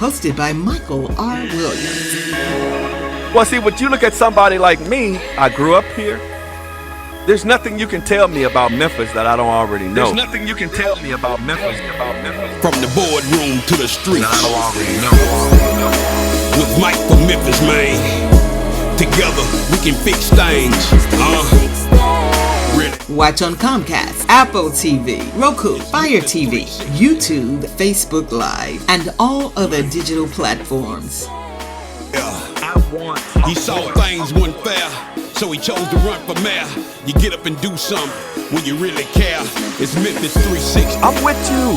hosted by Michael R. Williams. Well, see, when you look at somebody like me, I grew up here. There's nothing you can tell me about Memphis that I don't already know. There's nothing you can tell me about Memphis. From the boardroom to the streets. That I don't already know. With Mike from Memphis, man. Together, we can fix things. Really. Watch on Comcast, Apple TV, Roku, Fire TV, YouTube, Facebook Live, and all other digital platforms. He saw things weren't fair, so he chose to run for mayor. You get up and do something when you really care. It's Memphis 360. I'm with you.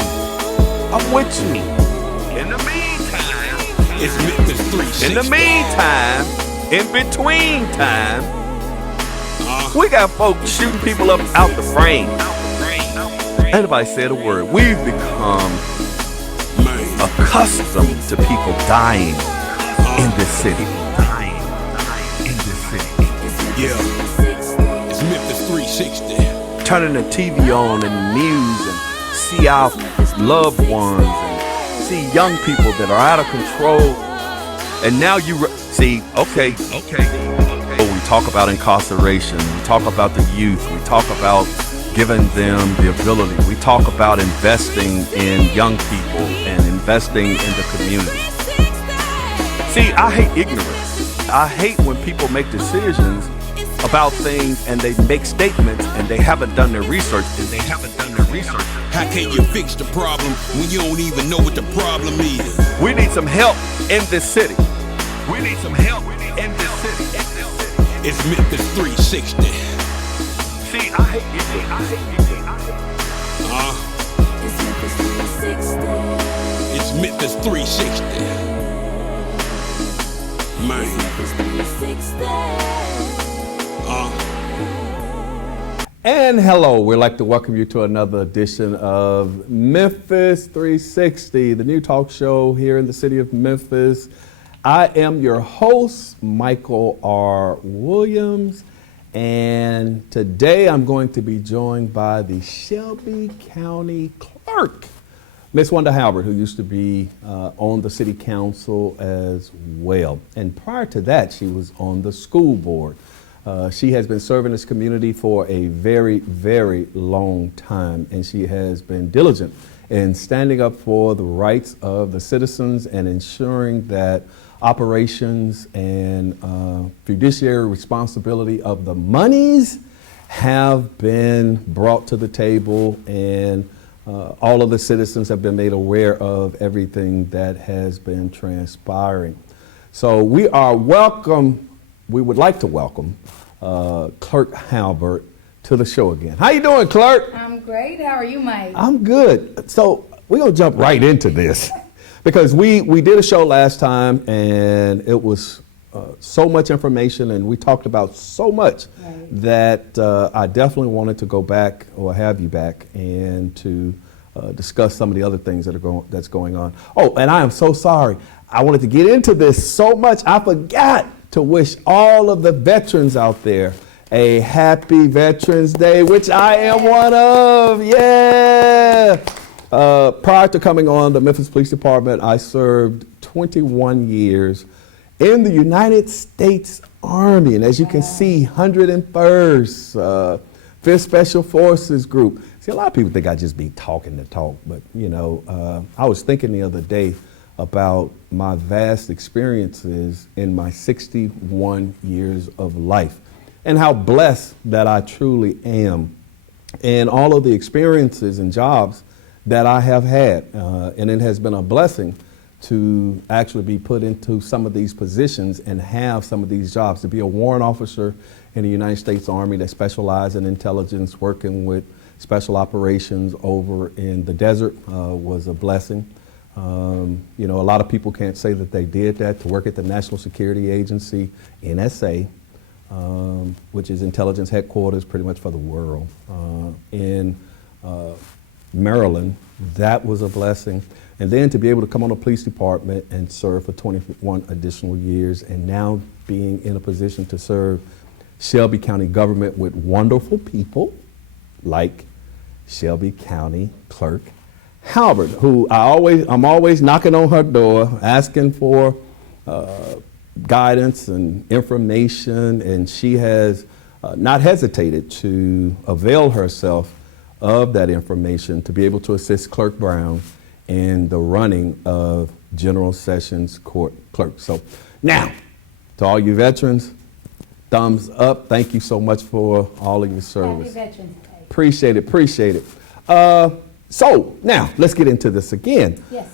I'm with you. In the meantime, It's Memphis 360. In the meantime, in between time, we got folks shooting people up out the frame. Anybody said a word. We've become accustomed to people dying in this city. Yeah. It's Memphis 360. Turning the TV on and the news and see our loved ones and see young people that are out of control. And now you see, okay. We talk about incarceration. We talk about the youth. We talk about giving them the ability. We talk about investing in young people and investing in the community. See, I hate ignorance. I hate when people make decisions about things and they make statements and they haven't done their research. How can you fix the problem when you don't even know what the problem is? We need some help in this city. It's Memphis 360. See, I hate ignorance. It's Memphis 360. Man. And hello, we'd like to welcome you to another edition of Memphis 360, the new talk show here in the city of Memphis. I am your host, Michael R. Williams, and today I'm going to be joined by the Shelby County Clerk, Miss Wanda Halbert, who used to be on the city council as well. And prior to that, she was on the school board. She has been serving this community for a very, very long time, and she has been diligent in standing up for the rights of the citizens and ensuring that operations and fiduciary responsibility of the monies have been brought to the table, and all of the citizens have been made aware of everything that has been transpiring. So we would like to welcome Clerk Halbert to the show again. How you doing, Clerk? I'm great. How are you, Mike? I'm good. So we're going to jump right into this because we did a show last time and it was so much information and we talked about so much that I definitely wanted to go back or have you back and to discuss some of the other things that's going on. Oh, and I am so sorry. I wanted to get into this so much. I forgot to wish all of the veterans out there a happy Veterans Day, which I am one of. Yeah. Prior to coming on the Memphis Police Department, I served 21 years in the United States Army. And as you can see, 101st, 5th Special Forces Group. See, a lot of people think I just be talking the talk, but you know, I was thinking the other day about my vast experiences in my 61 years of life and how blessed that I truly am and all of the experiences and jobs that I have had. And it has been a blessing to actually be put into some of these positions and have some of these jobs. To be a warrant officer in the United States Army that specialized in intelligence, working with special operations over in the desert was a blessing. You know, a lot of people can't say that they did that. To work at the National Security Agency, NSA, which is intelligence headquarters pretty much for the world, in Maryland, that was a blessing. And then to be able to come on the police department and serve for 21 additional years, and now being in a position to serve Shelby County government with wonderful people like Shelby County Clerk Halbert, who I'm always knocking on her door, asking for guidance and information, and she has not hesitated to avail herself of that information to be able to assist Clerk Brown in the running of General Sessions Court clerk. So now, to all you veterans, thumbs up. Thank you so much for all of your service. Happy Veterans Day. Appreciate it. So now let's get into this again. Yes.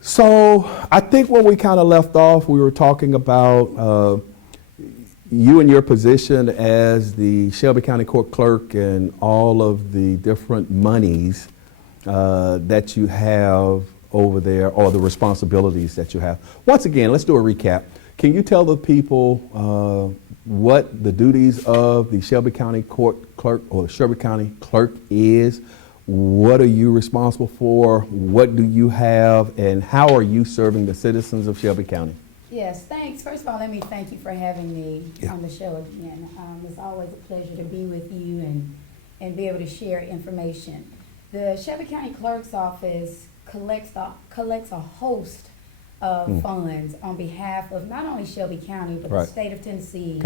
So I think when we kind of left off, we were talking about you and your position as the Shelby County Court Clerk and all of the different monies that you have over there, or the responsibilities that you have. Once again, let's do a recap. Can you tell the people what the duties of the Shelby County Court Clerk or the Shelby County Clerk is? What are you responsible for? What do you have? And how are you serving the citizens of Shelby County? Yes, thanks. First of all, let me thank you for having me on the show again. It's always a pleasure to be with you and be able to share information. The Shelby County Clerk's Office collects a host of funds on behalf of not only Shelby County, but the state of Tennessee,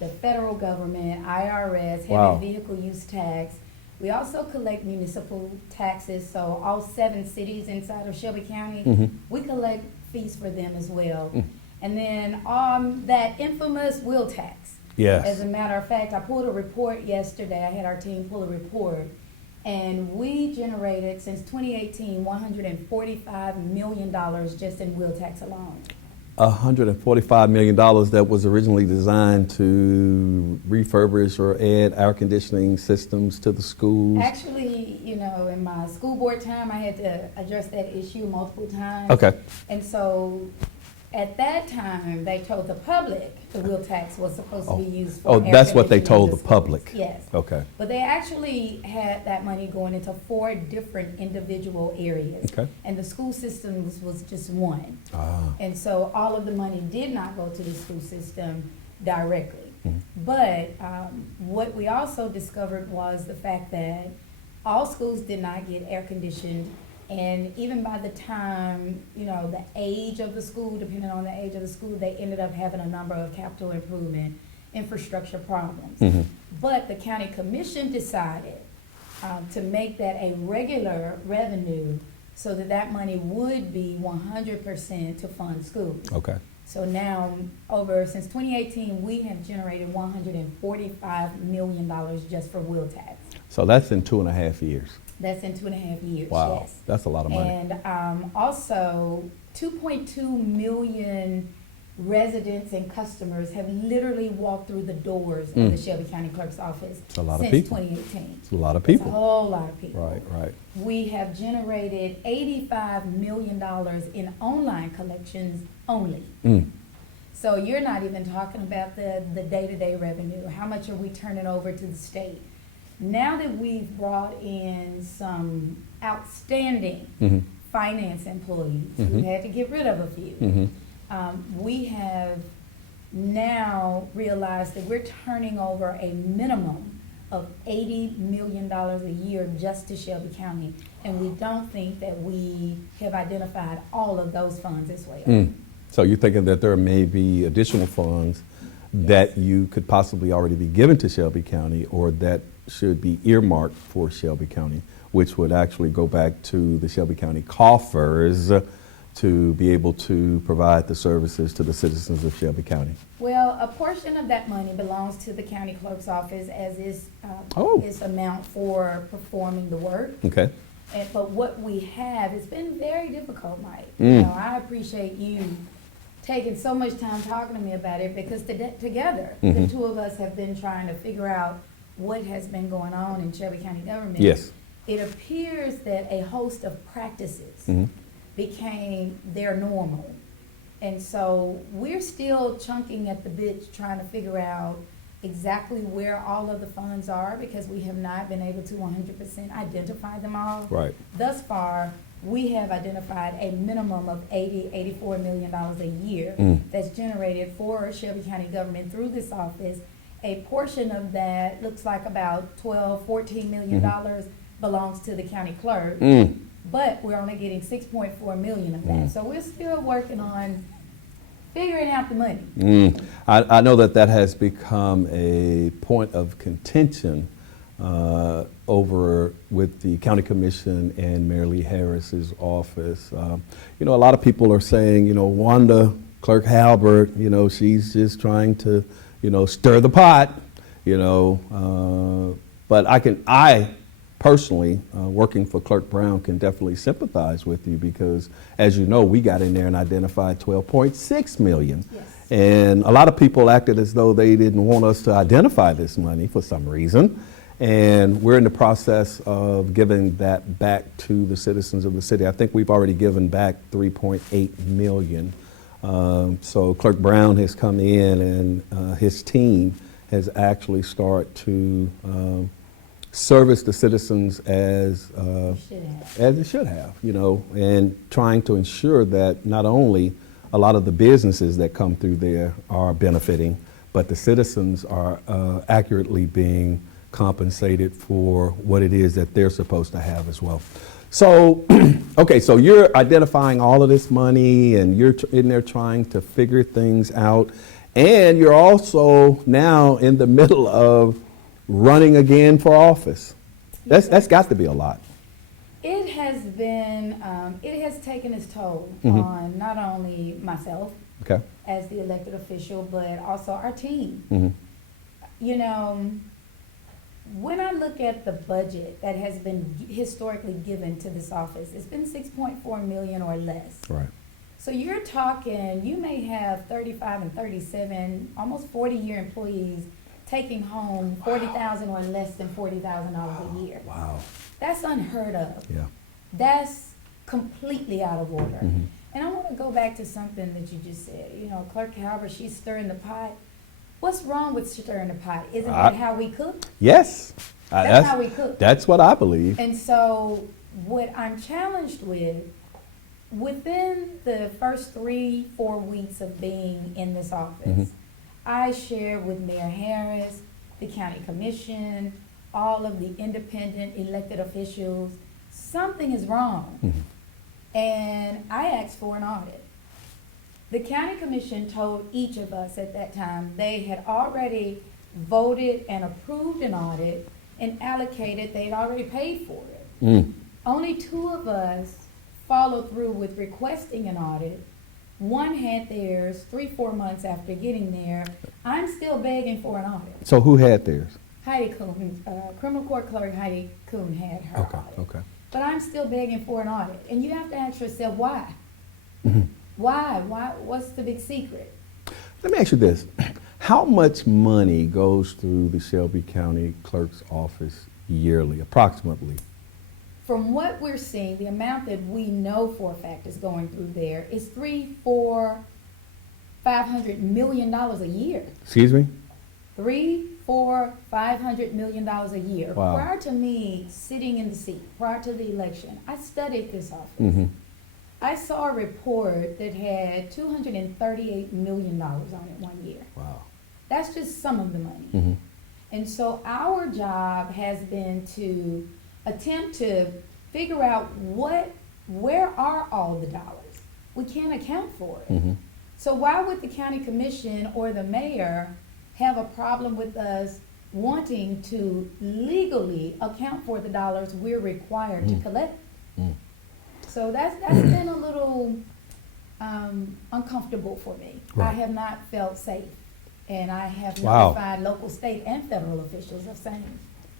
the federal government, IRS, heavy vehicle use tax. We also collect municipal taxes, so all 7 cities inside of Shelby County, we collect fees for them as well. And then that infamous wheel tax. Yes. As a matter of fact, I pulled a report yesterday. I had our team pull a report. And we generated, since 2018, $145 million just in wheel tax alone. $145 million that was originally designed to refurbish or add air conditioning systems to the schools. Actually, in my school board time, I had to address that issue multiple times. Okay. And so at that time, they told the public the wheel tax was supposed to be used for air that's what they conditioning told in the schools. public. Yes. Okay. But they actually had that money going into 4 different individual areas. Okay. And the school systems was just one. Ah. And so all of the money did not go to the school system directly. But what we also discovered was the fact that all schools did not get air conditioned. And even by the time, the age of the school, depending on the age of the school, they ended up having a number of capital improvement infrastructure problems. But the county commission decided to make that a regular revenue so that money would be 100% to fund schools. Okay. So now, since 2018, we have generated $145 million just for wheel tax. So that's in 2.5 years. That's in 2.5 years, Wow. yes. That's a lot of money. And also, 2.2 million residents and customers have literally walked through the doors of the Shelby County Clerk's Office a lot of since people. 2018. It's a lot of It's people. a whole lot of people. Right. We have generated $85 million in online collections only. So you're not even talking about the day-to-day revenue. How much are we turning over to the state? Now that we've brought in some outstanding finance employees, we had to get rid of a few. We have now realized that we're turning over a minimum of $80 million a year just to Shelby County, and we don't think that we have identified all of those funds as well. So you're thinking that there may be additional funds that you could possibly already be given to Shelby County, or that should be earmarked for Shelby County, which would actually go back to the Shelby County coffers to be able to provide the services to the citizens of Shelby County. Well, a portion of that money belongs to the county clerk's office, as is his amount for performing the work. Okay. But what we have, it's been very difficult, Mike. I appreciate you taking so much time talking to me about it, because together, the two of us have been trying to figure out what has been going on in Shelby County government. Yes. It appears that a host of practices became their normal. And so we're still chunking at the bit, trying to figure out exactly where all of the funds are, because we have not been able to 100% identify them all. Right. Thus far, we have identified a minimum of $84 million a year that's generated for Shelby County government through this office. A portion of that looks like about $12, $14 million belongs to the county clerk. but we're only getting 6.4 million of that. So we're still working on figuring out the money. I know that has become a point of contention over with the county commission and Mayor Lee Harris's office. A lot of people are saying, Wanda, Clerk Halbert, she's just trying to, stir the pot, but I personally, working for Clerk Brown, can definitely sympathize with you because, as you know, we got in there and identified 12.6 million. Yes. And a lot of people acted as though they didn't want us to identify this money for some reason. And we're in the process of giving that back to the citizens of the city. I think we've already given back 3.8 million. So Clerk Brown has come in and his team has actually started to service the citizens as it should have, and trying to ensure that not only a lot of the businesses that come through there are benefiting, but the citizens are accurately being compensated for what it is that they're supposed to have as well. So, okay, so you're identifying all of this money and you're in there trying to figure things out, and you're also now in the middle of running again for office. That's got to be a lot. It has been, it has taken its toll on not only myself as the elected official, but also our team. When I look at the budget that has been historically given to this office, it's been 6.4 million or less. Right. So you're talking, you may have 35 and 37, almost 40-year employees taking home $40,000 or less than $40,000 a year. Wow. That's unheard of. Yeah. That's completely out of order. And I want to go back to something that you just said. Clerk Halbert, she's stirring the pot. What's wrong with stirring the pot? Isn't that how we cook? Yes. That's how we cook. That's what I believe. And so what I'm challenged with, within the first 3-4 weeks of being in this office, I shared with Mayor Harris, the county commission, all of the independent elected officials, something is wrong. And I asked for an audit. The county commission told each of us at that time they had already voted and approved an audit and allocated, they'd already paid for it. Only 2 of us followed through with requesting an audit. One had theirs 3-4 months after getting there. I'm still begging for an audit. So who had theirs? Heidi Kuhn, criminal court clerk Heidi Kuhn had her audit. Okay. But I'm still begging for an audit. And you have to ask yourself, why? Why? What's the big secret? Let me ask you this. How much money goes through the Shelby County Clerk's office yearly, approximately? From what we're seeing, the amount that we know for a fact is going through there is $300-500 million a year. Excuse me? $500 million a year. Wow. Prior to me sitting in the seat, prior to the election, I studied this office. I saw a report that had $238 million on it one year. Wow. That's just some of the money. And so our job has been to attempt to figure out where are all the dollars? We can't account for it. So why would the county commission or the mayor have a problem with us wanting to legally account for the dollars we're required to collect? So that's been a little uncomfortable for me. Right. I have not felt safe, and I have Wow. notified local, state, and federal officials of same.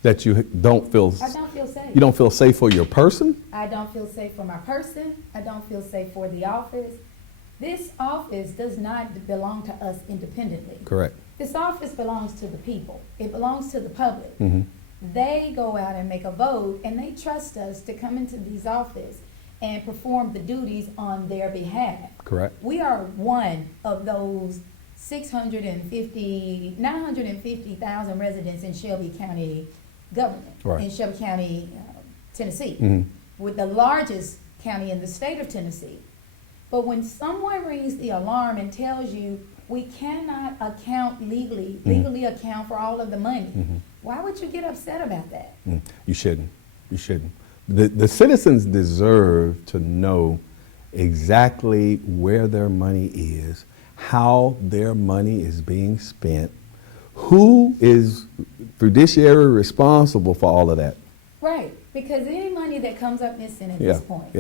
That you don't feel, I don't feel safe. you don't feel safe for your person? I don't feel safe for my person. I don't feel safe for the office. This office does not belong to us independently. Correct. This office belongs to the people. It belongs to the public. They go out and make a vote, and they trust us to come into these offices and perform the duties on their behalf. Correct. We are one of those 950,000 residents in Shelby County government, Right. in Shelby County, Tennessee, with the largest county in the state of Tennessee. But when someone rings the alarm and tells you we cannot account legally account for all of the money, why would you get upset about that? You shouldn't. You shouldn't. the citizens deserve to know exactly where their money is, how their money is being spent, who is fiduciary responsible for all of that. Right, because any money that comes up missing at this point,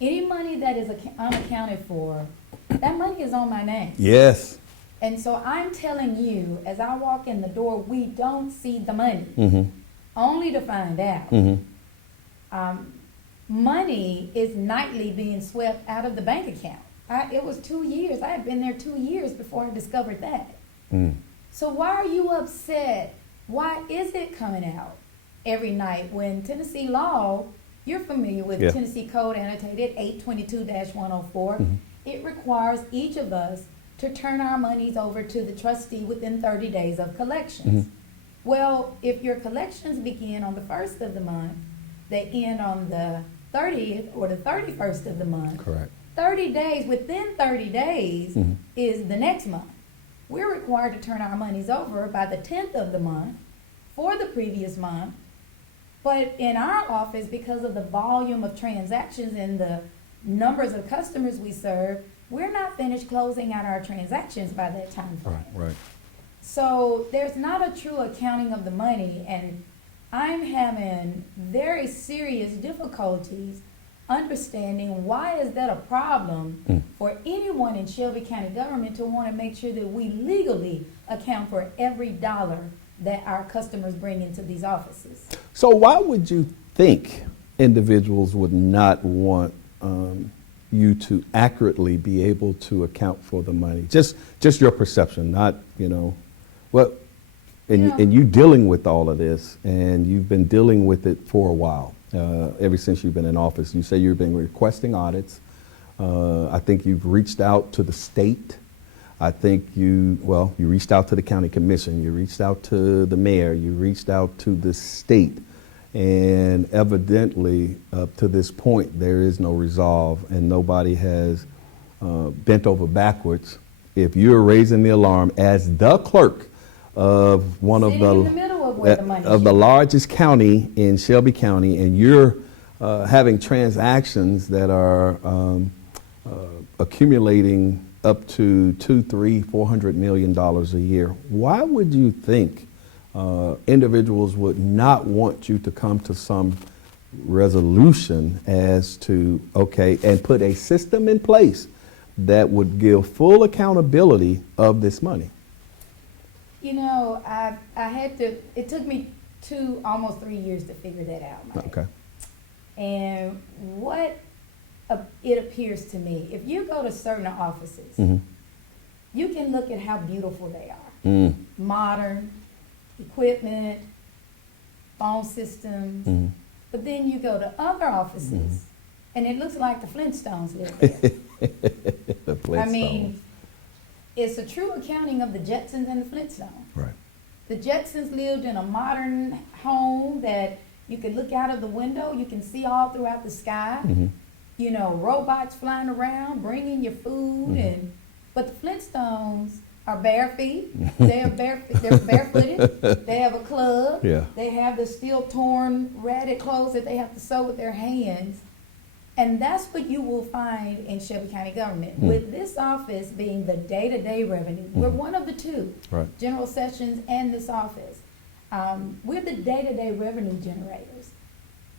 any money that is unaccounted for, that money is on my name. Yes. And so I'm telling you, as I walk in the door, we don't see the money, only to find out. Money is nightly being swept out of the bank account. It was 2 years. I had been there 2 years before I discovered that. So why are you upset? Why is it coming out every night when Tennessee law, you're familiar with Tennessee Code Annotated 822-104, it requires each of us to turn our monies over to the trustee within 30 days of collections. Well, if your collections begin on the 1st of the month, they end on the 30th or the 31st of the month. Correct. 30 days, within 30 days is the next month. We're required to turn our monies over by the 10th of the month for the previous month. But in our office, because of the volume of transactions and the numbers of customers we serve, we're not finished closing out our transactions by that time frame. Right. So there's not a true accounting of the money, and I'm having very serious difficulties understanding why is that a problem for anyone in Shelby County government to want to make sure that we legally account for every dollar that our customers bring into these offices. So why would you think individuals would not want you to accurately be able to account for the money? Just your perception, not, and you dealing with all of this, and you've been dealing with it for a while, ever since you've been in office. You say you've been requesting audits. I think you've reached out to the state. I think you reached out to the county commission, you reached out to the mayor, you reached out to the state, and evidently up to this point there is no resolve, and nobody has bent over backwards. If you're raising the alarm as the clerk of one of the largest county in Shelby County, and you're having transactions that are accumulating up to $200, $300, $400 million a year, why would you think individuals would not want you to come to some resolution as to, and put a system in place that would give full accountability of this money? It took me almost 3 years to figure that out, Mike. Okay. And what it appears to me, if you go to certain offices, you can look at how beautiful they are. Modern equipment, phone systems, but then you go to other offices and it looks like the Flintstones live there. The Flintstones. I mean, it's a true accounting of the Jetsons and the Flintstones. Right. The Jetsons lived in a modern home that you can look out of the window, you can see all throughout the sky. Robots flying around, bringing your food, but the Flintstones are bare feet. They're barefooted. They have a club. Yeah. They have the still torn, ratted clothes that they have to sew with their hands. And that's what you will find in Shelby County government. With this office being the day-to-day revenue, we're one of the two, right. General Sessions and this office. We're the day-to-day revenue generators.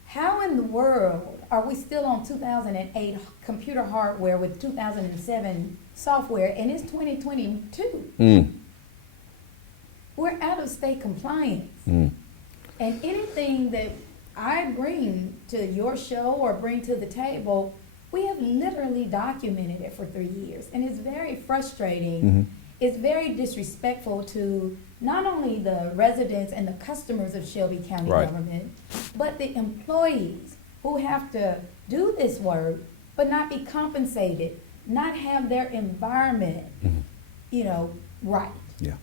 How in the world are we still on 2008 computer hardware with 2007 software, and it's 2022? We're out of state compliance. And anything that I bring to your show or bring to the table, we have literally documented it for 3 years. And it's very frustrating. It's very disrespectful to not only the residents and the customers of Shelby County government, but the employees who have to do this work but not be compensated, not have their environment, right. Yeah.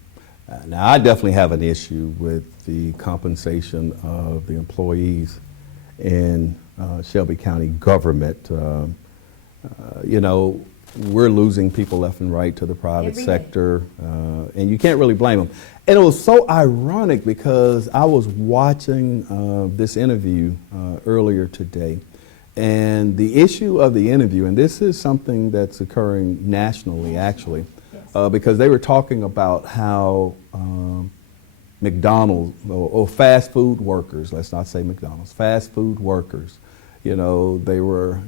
Now, I definitely have an issue with the compensation of the employees in Shelby County government. we're losing people left and right to the private Every day. sector, and you can't really blame them. And it was so ironic because I was watching this interview earlier today, and the issue of the interview, and this is something that's occurring nationally actually, because they were talking about how McDonald's or fast food workers, let's not say McDonald's, fast food workers, they were,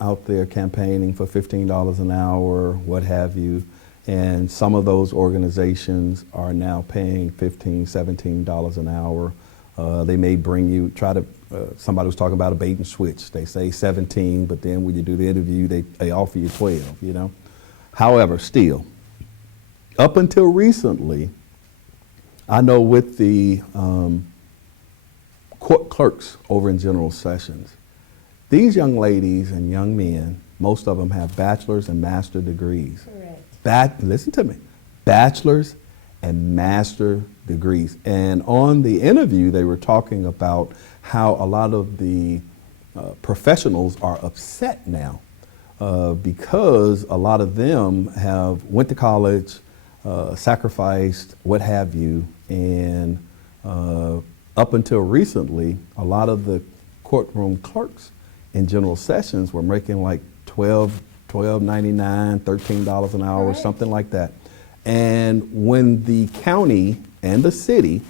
out there campaigning for $15 an hour, what have you. And some of those organizations are now paying $15, $17 an hour. They may bring you, somebody was talking about a bait and switch. They say 17, but then when you do the interview, they offer you 12, However, still, up until recently, I know with the court clerks over in General Sessions, these young ladies and young men, most of them have bachelor's and master degrees. Correct. Listen to me, bachelor's and master degrees. And on the interview, they were talking about how a lot of the professionals are upset now because a lot of them have went to college, sacrificed, what have you, and up until recently, a lot of the courtroom clerks in General Sessions were making like $12.99, $13 an hour, Right. something like that. And when the county and the city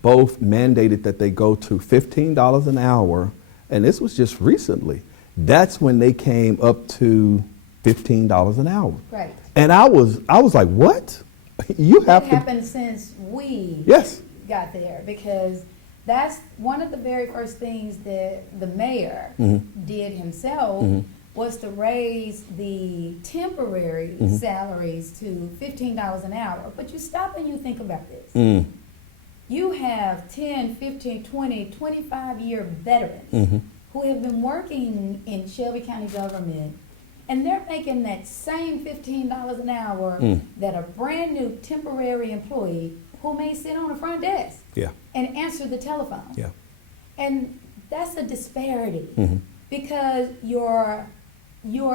both mandated that they go to $15 an hour, and this was just recently, that's when they came up to $15 an hour. Right. And I was like, what? You have That to. happened since we Yes. got there, because that's one of the very first things that the mayor did himself was to raise the temporary salaries to $15 an hour. But you stop and you think about this. You have 10, 15, 20, 25-year veterans who have been working in Shelby County government, and they're making that same $15 an hour that a brand new temporary employee who may sit on the front desk Yeah. and answer the telephone. Yeah. And that's a disparity because your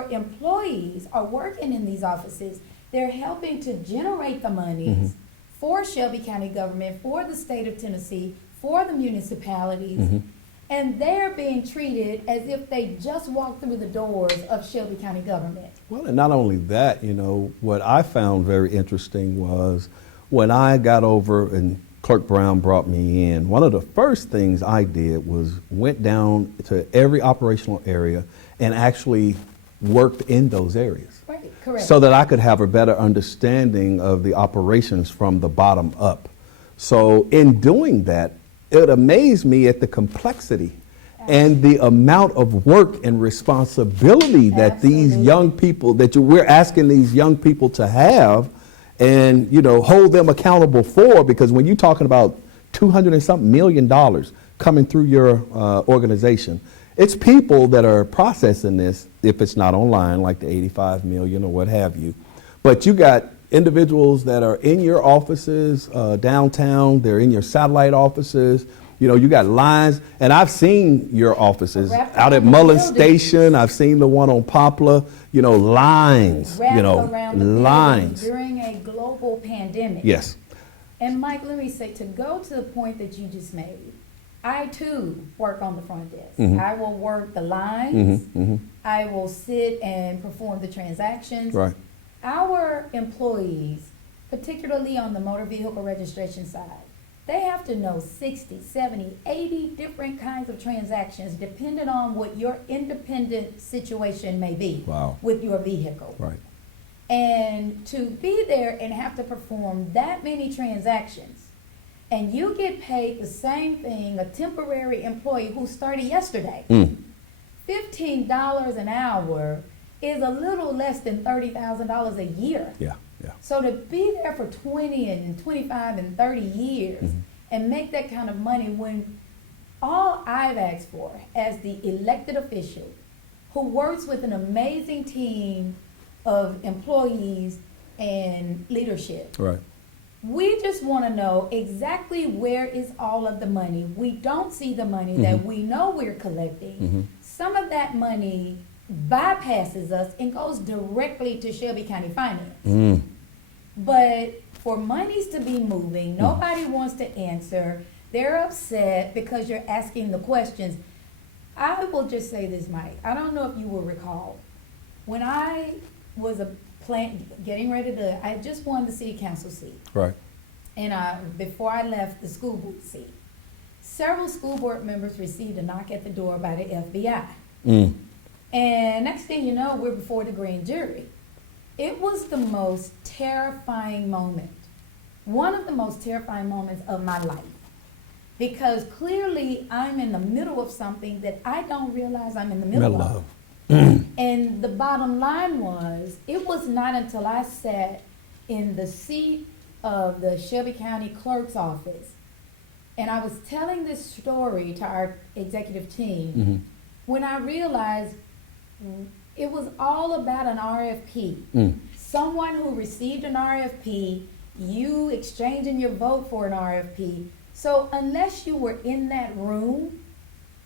employees are working in these offices. They're helping to generate the monies for Shelby County government, for the state of Tennessee, for the municipalities. And they're being treated as if they just walked through the doors of Shelby County government. Well, and not only that, what I found very interesting was when I got over and Clerk Brown brought me in, one of the first things I did was went down to every operational area and actually worked in those areas. Right, correct. So that I could have a better understanding of the operations from the bottom up. So in doing that, it amazed me at the complexity and the amount of work and responsibility that these Absolutely. young people, we're asking these young people to have and, hold them accountable for, because when you're talking about $200 and something million coming through your organization, it's people that are processing this, if it's not online, like the 85 million or what have you. But you got individuals that are in your offices downtown, they're in your satellite offices, you got lines, and I've seen your offices Wrapped out at around the Mullen buildings. Station, I've seen the one on Poplar, lines, Wrapped around the building lines. during a global pandemic. Yes. And Mike, let me say, to go to the point that you just made, I too work on the front desk. I will work the lines. I will sit and perform the transactions. Right. Our employees, particularly on the motor vehicle registration side, they have to know 60, 70, 80 different kinds of transactions depending on what your independent situation may be Wow. with your vehicle. Right. And to be there and have to perform that many transactions, and you get paid the same thing a temporary employee who started yesterday, $15 an hour is a little less than $30,000 a year. Yeah. Yeah. So to be there for 20 and 25 and 30 years and make that kind of money, when all I've asked for as the elected official who works with an amazing team of employees and leadership, Right. we just want to know exactly where is all of the money. We don't see the money that we know we're collecting. Some of that money bypasses us and goes directly to Shelby County Finance. But for monies to be moving, nobody wants to answer. They're upset because you're asking the questions. I will just say this, Mike. I don't know if you will recall. When I was getting ready to, I just won the city council seat. Right. And before I left the school board seat, several school board members received a knock at the door by the FBI. And next thing you know, we're before the grand jury. It was the most terrifying moment, one of the most terrifying moments of my life. Because clearly I'm in the middle of something that I don't realize I'm in the middle of. And the bottom line was, it was not until I sat in the seat of the Shelby County Clerk's office and I was telling this story to our executive team when I realized it was all about an RFP. Someone who received an RFP, you exchanging your vote for an RFP. So unless you were in that room,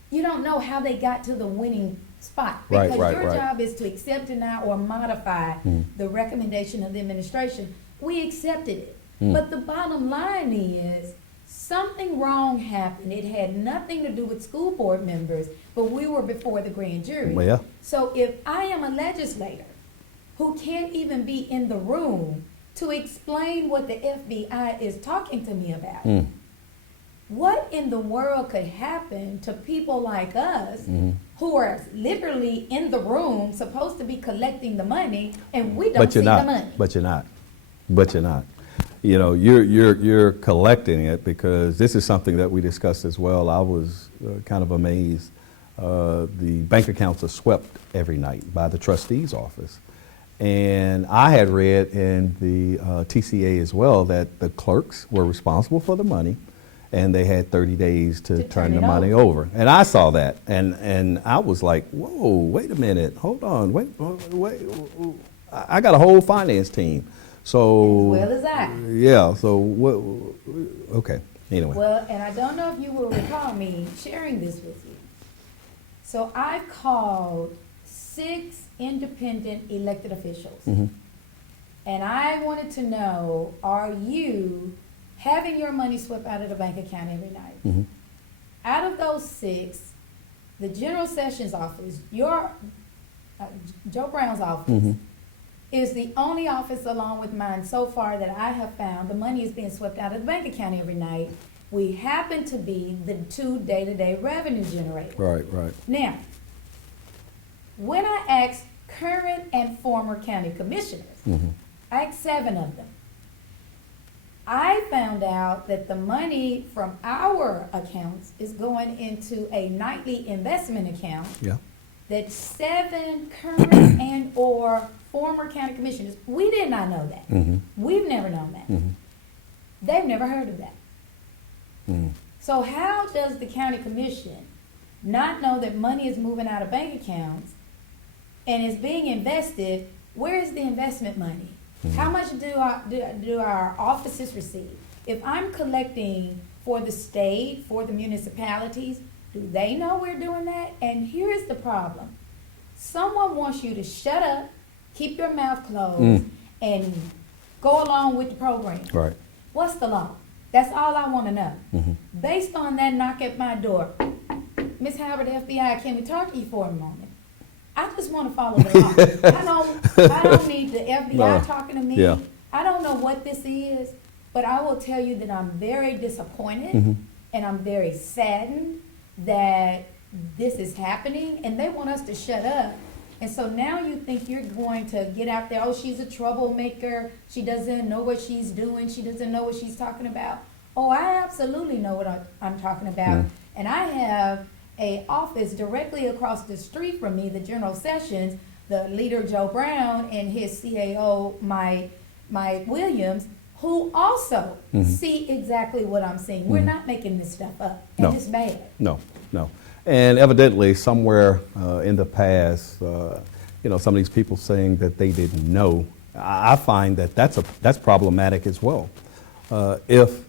you don't know how they got to the winning spot. Because your job is to accept, deny, or modify the recommendation of the administration. We accepted it. But the bottom line is, something wrong happened. It had nothing to do with school board members, but we were before the grand jury. Well, yeah. So if I am a legislator who can't even be in the room to explain what the FBI is talking to me about, what in the world could happen to people like us who are literally in the room supposed to be collecting the money and we don't see the money? But you're not. You know, you're collecting it because this is something that we discussed as well. I was kind of amazed. The bank accounts are swept every night by the trustee's office. And I had read in the TCA as well that the clerks were responsible for the money and they had 30 days to turn the money over. And I saw that and I was like, whoa, wait a minute, hold on, wait. I got a whole finance team. So, as well as I. Yeah, so what, okay, anyway. Well, and I don't know if you will recall me sharing this with you. So I called 6 independent elected officials. And I wanted to know, are you having your money swept out of the bank account every night? Out of those 6, the General Sessions office, your Joe Brown's office, is the only office along with mine so far that I have found the money is being swept out of the bank account every night. We happen to be the 2 day-to-day revenue generators. Right. Now, when I asked current and former county commissioners, I asked 7 of them, I found out that the money from our accounts is going into a nightly investment account. Yeah. That 7 current and or former county commissioners, we did not know that. We've never known that. They've never heard of that. So how does the county commission not know that money is moving out of bank accounts and is being invested? Where is the investment money? How much do our offices receive? If I'm collecting for the state, for the municipalities, do they know we're doing that? And here is the problem. Someone wants you to shut up, keep your mouth closed, and go along with the program. Right. What's the law? That's all I want to know. Based on that knock at my door, Miss Halbert, FBI, can we talk to you for a moment? I just want to follow the law. I don't need the FBI talking to me. Yeah. I don't know what this is, but I will tell you that I'm very disappointed and I'm very saddened that this is happening and they want us to shut up. And so now you think you're going to get out there, oh, she's a troublemaker, she doesn't know what she's doing, she doesn't know what she's talking about. Oh, I absolutely know what I'm talking about. And I have a office directly across the street from me, the General Sessions, the leader Joe Brown and his CAO Mike Williams, who also see exactly what I'm seeing. We're not making this stuff up, and it's bad. No. And evidently, somewhere in the past, some of these people saying that they didn't know, I find that that's problematic as well. If,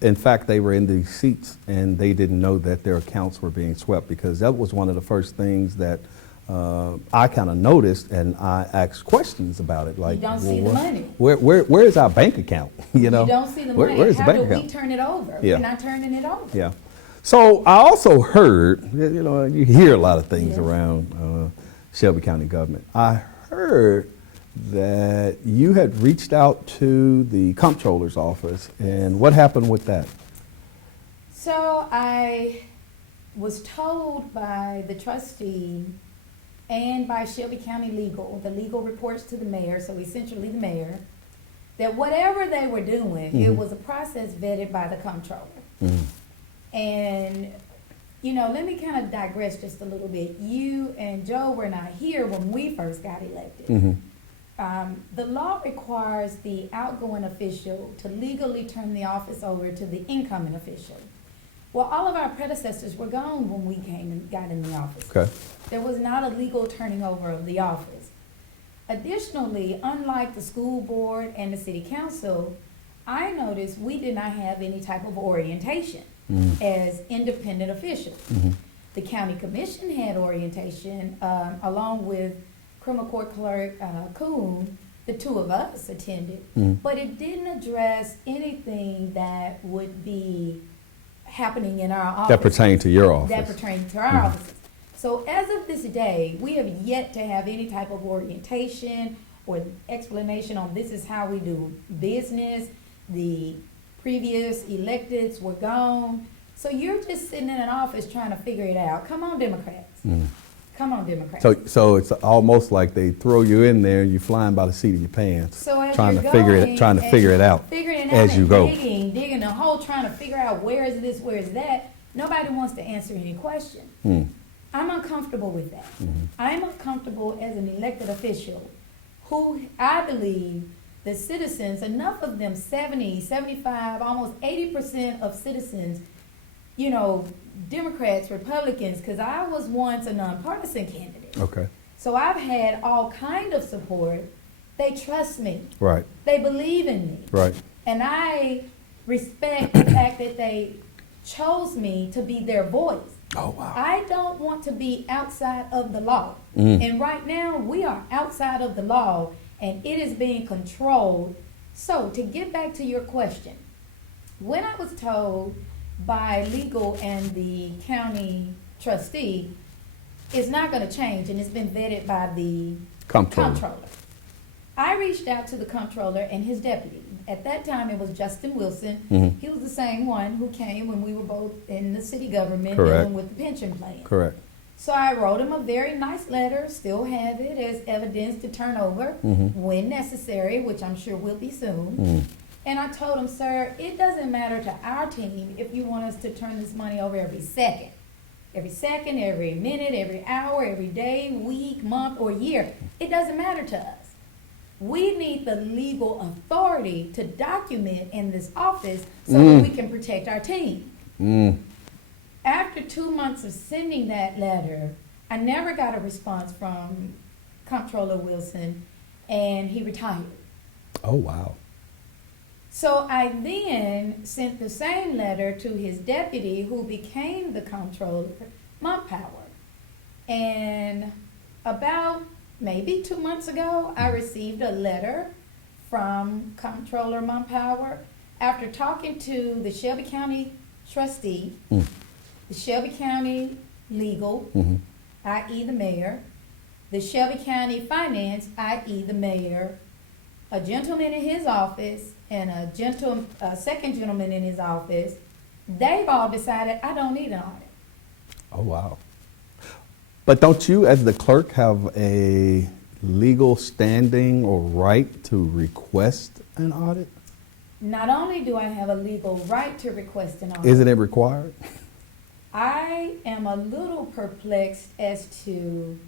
in fact, they were in these seats and they didn't know that their accounts were being swept, because that was one of the first things that I kind of noticed and I asked questions about it. Like, You don't see the money. Where is our bank account? You know, You don't see the Where- money. where's the How bank do we account? turn it over? Yeah. We're not turning it over. Yeah. So I also heard, you know, you hear a lot of things Yes. around Shelby County government. I heard that you had reached out to the comptroller's office, and what happened with that? So I was told by the trustee and by Shelby County Legal, the legal reports to the mayor, so essentially the mayor, that whatever they were doing, it was a process vetted by the comptroller. And, you know, let me kind of digress just a little bit. You and Joe were not here when we first got elected. The law requires the outgoing official to legally turn the office over to the incoming official. Well, all of our predecessors were gone when we came and got in the office. Okay. There was not a legal turning over of the office. Additionally, unlike the school board and the city council, I noticed we did not have any type of orientation as independent officials. The county commission had orientation along with criminal court clerk Coon. The two of us attended, but it didn't address anything that would be happening in our office. That pertained to your office. That pertained to our offices. So as of this day, we have yet to have any type of orientation or explanation on this is how we do business. The previous electeds were gone. So you're just sitting in an office trying to figure it out. Come on, Democrats. Come on, Democrats. So it's almost like they throw you in there and you're flying by the seat of your pants, So as trying you're to figure going it, trying to and figure it out figuring it out as you and go. digging a hole, trying to figure out where is this, where is that. Nobody wants to answer any question. I'm uncomfortable with that. I'm uncomfortable as an elected official who I believe the citizens, enough of them, 70, 75, almost 80% of citizens, you know, Democrats, Republicans, because I was once a nonpartisan candidate. Okay. So I've had all kind of support. They trust me. Right. They believe in me. Right. And I respect the fact that they chose me to be their voice. Oh, wow. I don't want to be outside of the law. And right now, we are outside of the law, and it is being controlled. So, to get back to your question, when I was told by legal and the county trustee, it's not going to change, and it's been vetted by the comptroller. I reached out to the comptroller and his deputy. At that time, it was Justin Wilson. He was the same one who came when we were both in the city government dealing with the pension plan. Correct. So I wrote him a very nice letter, still have it as evidence to turn over when necessary, which I'm sure will be soon. And I told him, sir, it doesn't matter to our team if you want us to turn this money over every second, every minute, every hour, every day, week, month, or year. It doesn't matter to us. We need the legal authority to document in this office so that we can protect our team. After 2 months of sending that letter, I never got a response from Comptroller Wilson, and he retired. Oh, wow. So I then sent the same letter to his deputy, who became the comptroller, Montpower. And about maybe 2 months ago, I received a letter from Comptroller Montpower after talking to the Shelby County trustee, the Shelby County legal, i.e. the mayor, the Shelby County finance, i.e. the mayor, a gentleman in his office, and a second gentleman in his office. They've all decided I don't need an audit. Oh, wow. But don't you, as the clerk, have a legal standing or right to request an audit? Not only do I have a legal right to request an audit, Isn't it required? I am a little perplexed as to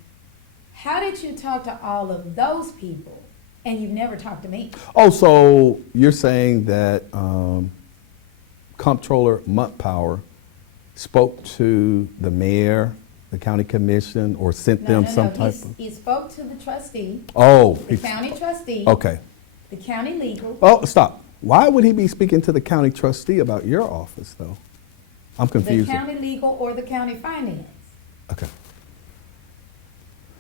how did you talk to all of those people and you've never talked to me? Oh, so you're saying that Comptroller Montpower spoke to the mayor, the county commission, or sent them some type of... He spoke to the trustee, Oh. the county trustee, Okay. the county legal. Oh, stop. Why would he be speaking to the county trustee about your office, though? I'm confused. The county legal or the county finance. Okay.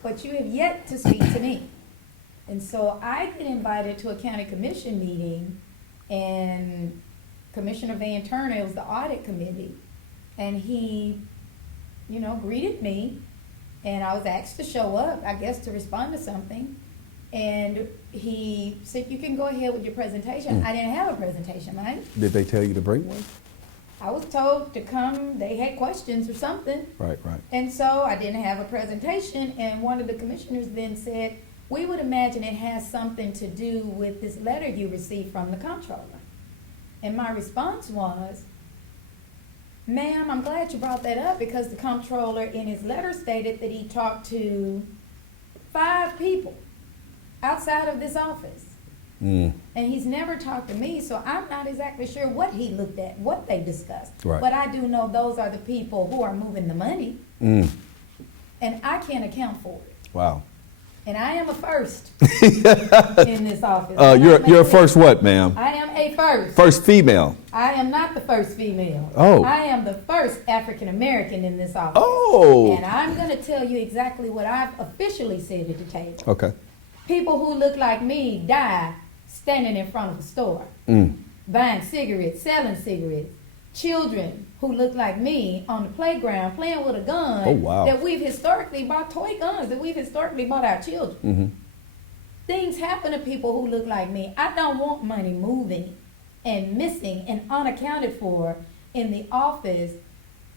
but you have yet to speak to me. And so I get invited to a county commission meeting, and Commissioner Van Turner, it was the audit committee, and he, you know, greeted me, and I was asked to show up, I guess, to respond to something. And he said, you can go ahead with your presentation. I didn't have a presentation, right? Did they tell you to bring one? I was told to come, they had questions or something. Right. And so I didn't have a presentation, and one of the commissioners then said, we would imagine it has something to do with this letter you received from the comptroller. And my response was, ma'am, I'm glad you brought that up, because the comptroller in his letter stated that he talked to 5 people outside of this office. And he's never talked to me, so I'm not exactly sure what he looked at, what they discussed. Right. But I do know those are the people who are moving the money, and I can't account for it. Wow. And I am a first in this office. You're a first what, ma'am? I am a first. First female. I am not the first female. Oh. I am the first African American in this office. Oh. And I'm going to tell you exactly what I've officially said at the table. Okay. People who look like me die standing in front of a store, buying cigarettes, selling cigarettes. Children who look like me on the playground playing with a gun. Oh, wow. That we've historically bought, toy guns that we've historically bought our children. Things happen to people who look like me. I don't want money moving and missing and unaccounted for in the office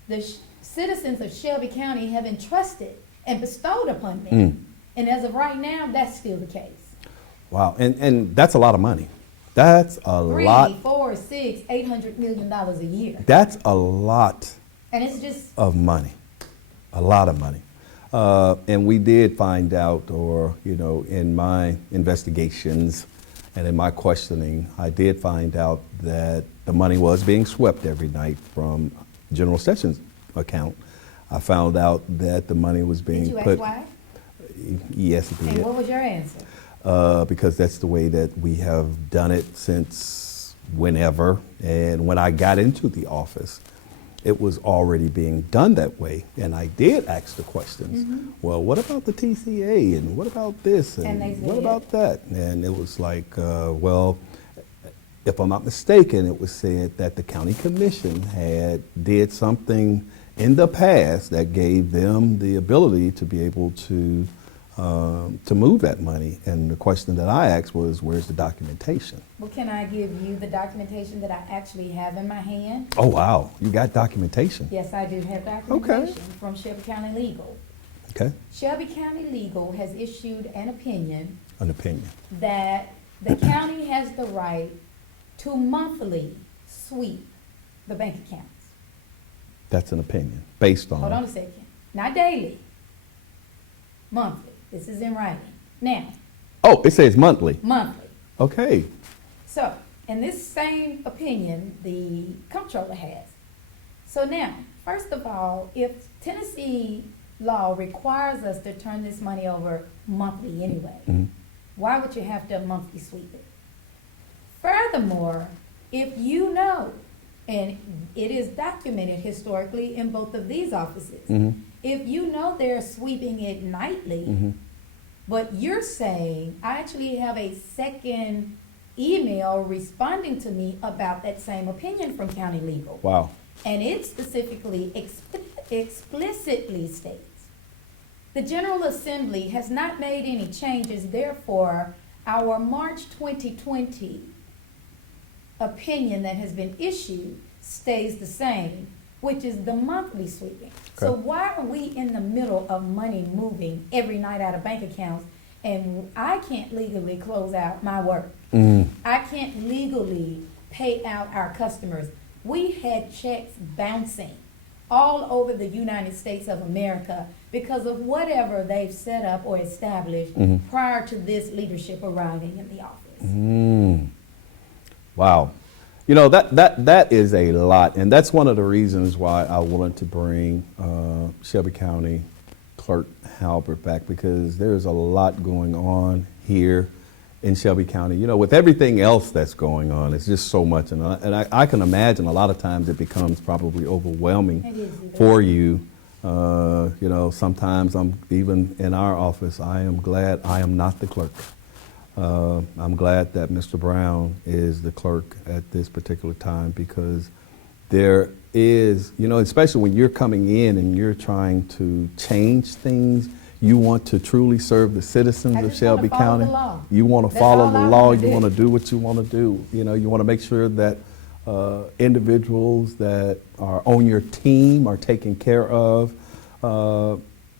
the citizens of Shelby County have entrusted and bestowed upon me. And as of right now, that's still the case. Wow. And that's a lot of money. That's a 3, lot. 4, 6, $800 million a year. That's a lot And it's just, of money. A lot of money. And we did find out, or, you know, in my investigations and in my questioning, I did find out that the money was being swept every night from General Sessions' account. I found out that the money was being did you put. ask why? Yes, it And did. what was your answer? Because that's the way that we have done it since whenever. And when I got into the office, it was already being done that way. And I did ask the questions. Well, what about the TCA? And what about this? And they what said- about that? And it was like, well, if I'm not mistaken, it was said that the county commission did something in the past that gave them the ability to be able to move that money. And the question that I asked was, where's the documentation? Well, can I give you the documentation that I actually have in my hand? Oh, wow. You got documentation. Yes, I do have documentation from Shelby County Legal. Okay. Shelby County Legal has issued an opinion An opinion. that the county has the right to monthly sweep the bank accounts. That's an opinion based on. Hold on a second. Not daily. Monthly. This is in writing. Now, Oh, it says monthly. monthly. Okay. So, in this same opinion, the comptroller has. So now, first of all, if Tennessee law requires us to turn this money over monthly anyway, why would you have to monthly sweep it? Furthermore, if you know, and it is documented historically in both of these offices, if you know they're sweeping it nightly, but you're saying, I actually have a second email responding to me about that same opinion from County Legal. Wow. And it specifically explicitly states, the General Assembly has not made any changes, therefore, our March 2020 opinion that has been issued stays the same, which is the monthly sweeping. So why are we in the middle of money moving every night out of bank accounts, and I can't legally close out my work? I can't legally pay out our customers. We had checks bouncing all over the United States of America because of whatever they've set up or established prior to this leadership arriving in the office. Wow. You know, that is a lot, and that's one of the reasons why I wanted to bring Shelby County Clerk Halbert back, because there's a lot going on here in Shelby County. You know, with everything else that's going on, it's just so much, and I can imagine a lot of times it becomes probably overwhelming It is. for you Sometimes even in our office, I am glad I am not the clerk. I'm glad that Mr. Brown is the clerk at this particular time, because there is, especially when you're coming in and you're trying to change things, you want to truly serve the citizens of Shelby County. You want to follow the law. You want to do what you want to do. You want to make sure that individuals that are on your team are taken care of.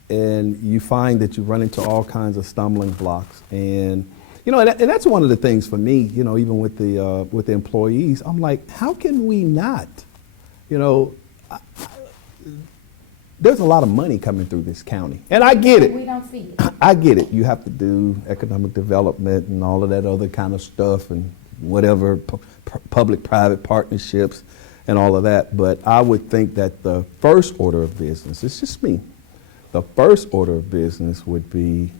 And you find that you run into all kinds of stumbling blocks. And that's one of the things for me, even with the employees, I'm like, how can we not? There's a lot of money coming through this county, and I get it. We don't see it. I get it. You have to do economic development and all of that other kind of stuff and whatever, public-private partnerships and all of that. But I would think that the first order of business, it's just me, the first order of business would be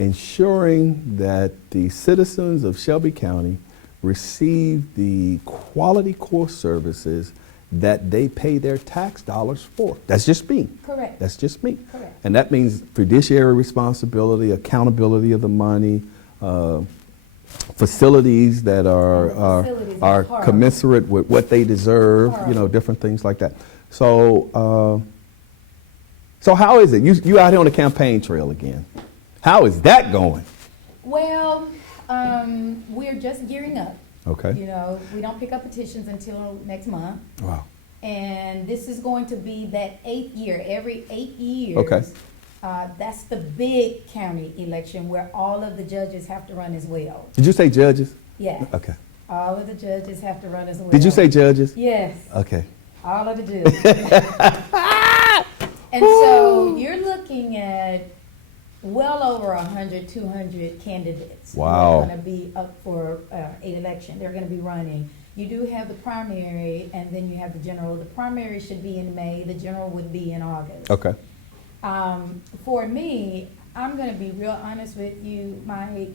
ensuring that the citizens of Shelby County receive the quality core services that they pay their tax dollars for. That's just me. Correct. That's just me. Correct. And that means fiduciary responsibility, accountability of the money, facilities that are commensurate with what they deserve, different things like that. So how is it? You out here on the campaign trail again. How is that going? Well, we're just gearing up. Okay. We don't pick up petitions until next month. Wow. And this is going to be that 8th year. Every 8 years, okay. That's the big county election where all of the judges have to run as well. Did you say judges? Yeah. Okay. All of the judges have to run as well. Did you say judges? Yes. Okay. All of the judges. And so you're looking at well over 100, 200 candidates. Wow. Who are going to be up for an election. They're going to be running. You do have the primary, and then you have the general. The primary should be in May. The general would be in August. Okay. For me, I'm going to be real honest with you, Mike.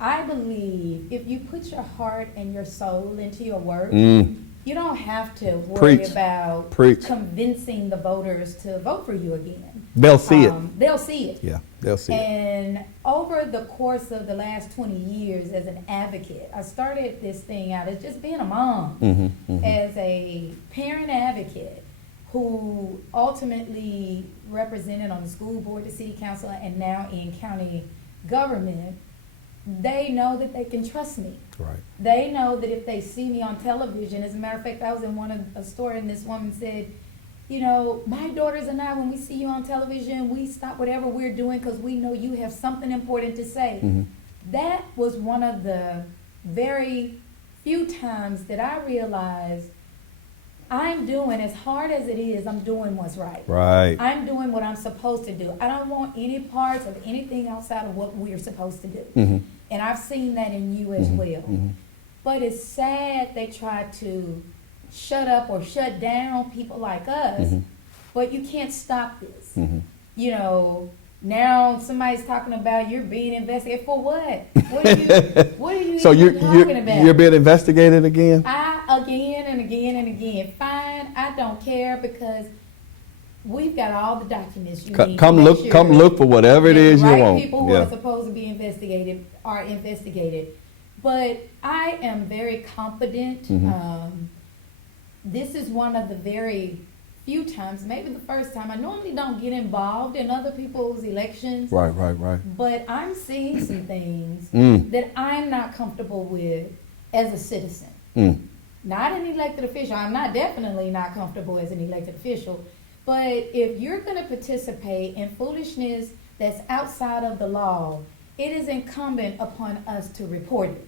I believe if you put your heart and your soul into your work, you don't have to worry about convincing the voters to vote for you again. They'll see it. They'll see it. Yeah, they'll see it. And over the course of the last 20 years as an advocate, I started this thing out as just being a mom, as a parent advocate who ultimately represented on the school board, the city council, and now in county government. They know that they can trust me. Right. They know that if they see me on television, as a matter of fact, I was in a store and this woman said, my daughters and I, when we see you on television, we stop whatever we're doing because we know you have something important to say. That was one of the very few times that I realized I'm doing, as hard as it is, I'm doing what's right. Right. I'm doing what I'm supposed to do. I don't want any parts of anything outside of what we're supposed to do. And I've seen that in you as well. But it's sad they try to shut up or shut down people like us, but you can't stop this. Now somebody's talking about you're being investigated for what? What are you so even talking about? You're being investigated again? Again and again and again. Fine, I don't care because we've got all the documents you need. Come look for whatever it is you want. People who are supposed to be investigated are investigated. But I am very confident. This is one of the very few times, maybe the first time. I normally don't get involved in other people's elections. Right. But I'm seeing some things that I'm not comfortable with as a citizen. Not an elected official. I'm definitely not comfortable as an elected official. But if you're going to participate in foolishness that's outside of the law, it is incumbent upon us to report it.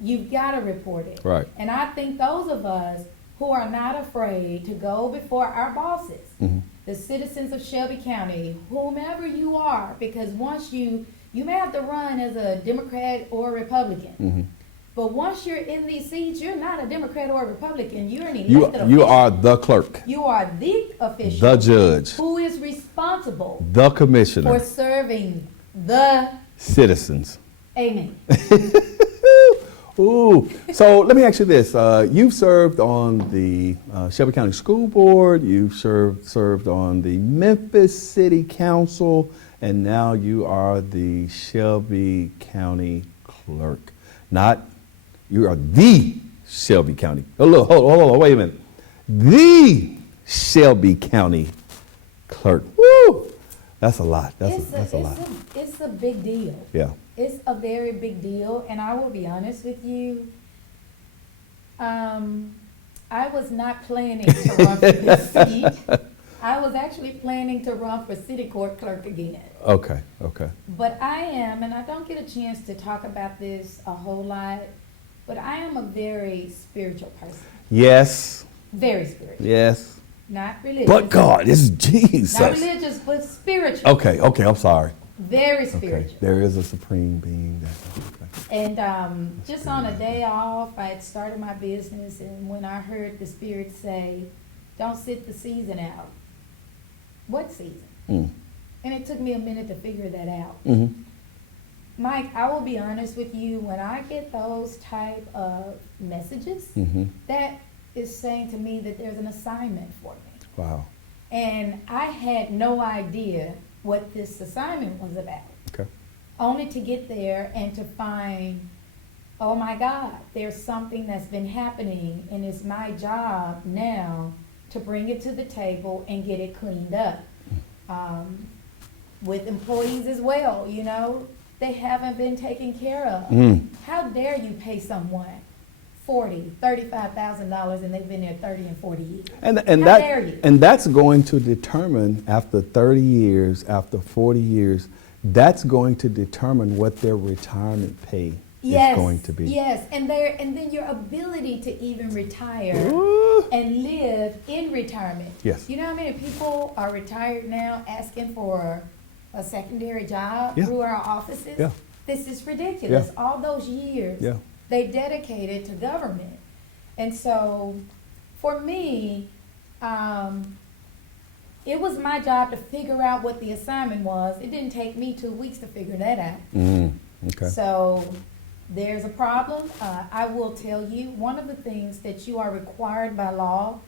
You've got to report it. Right. And I think those of us who are not afraid to go before our bosses, the citizens of Shelby County, whomever you are, because once you may have to run as a Democrat or a Republican, but once you're in these seats, you're not a Democrat or a Republican. You're an elected official. You are the clerk. You are the official. The judge. Who is responsible. The commissioner. For serving the citizens. Amen. Ooh. So let me ask you this. You've served on the Shelby County School Board, you've served on the Memphis City Council, and now you are the Shelby County Clerk. You are the Shelby County. Oh, look, hold on, wait a minute. The Shelby County Clerk. Woo! That's a lot. That's a lot. It's a big deal. Yeah. It's a very big deal, and I will be honest with you. I was not planning to run for this seat. I was actually planning to run for city court clerk again. Okay. But I am, and I don't get a chance to talk about this a whole lot, but I am a very spiritual person. Yes. Very spiritual. Yes. Not religious. But God, it's Jesus. Not religious, but spiritual. Okay, I'm sorry. Very Okay, spiritual. there is a supreme being. And just on a day off, I had started my business, and when I heard the Spirit say, don't sit the season out. What season? And it took me a minute to figure that out. Mm-hmm. Mike, I will be honest with you, when I get those type of messages, that is saying to me that there's an assignment for me. Wow. And I had no idea what this assignment was about. Okay. Only to get there and to find, oh my God, there's something that's been happening, and it's my job now to bring it to the table and get it cleaned up. With employees as well, you know, they haven't been taken care of. How dare you pay someone $40,000, $35,000 and they've been there 30 and 40 years? And How dare you? And that's going to determine, after 30 years, after 40 years, that's going to determine what their retirement pay is going to be. Yes, and then your ability to even retire and live in retirement. Yes. You know how many people are retired now asking for a secondary job Yeah. through our offices? Yeah. This is ridiculous. Yeah. All those years Yeah. they dedicated to government. And so for me, it was my job to figure out what the assignment was. It didn't take me 2 weeks to figure that out. Okay. So there's a problem. I will tell you, one of the things that you are required by law,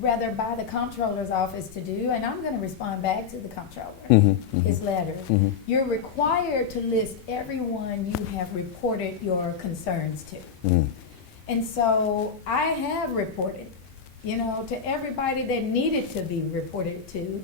rather by the comptroller's office to do, and I'm going to respond back to the comptroller, his letter. You're required to list everyone you have reported your concerns to. And so I have reported, you know, to everybody that needed to be reported to.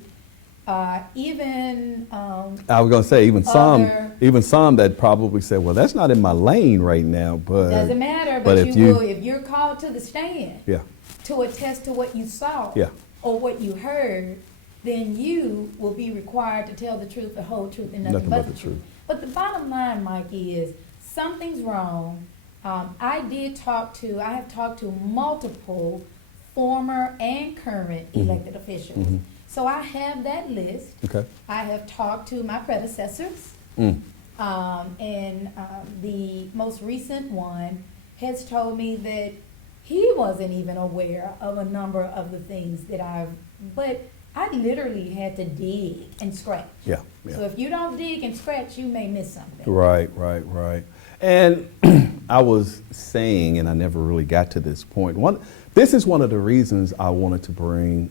Even I was going to say, even some that probably said, well, that's not in my lane right now, but doesn't matter, but if if you're called to the stand, yeah, to attest to what you saw, Yeah. or what you heard, then you will be required to tell the truth, the whole truth, and nothing but the truth. But the bottom line, Mikey, is something's wrong. I have talked to multiple former and current elected officials. So I have that list. Okay. I have talked to my predecessors. And the most recent one has told me that he wasn't even aware of a number of the things that but I literally had to dig and scratch. Yeah. So if you don't dig and scratch, you may miss something. Right. And I was saying, and I never really got to this point, this is one of the reasons I wanted to bring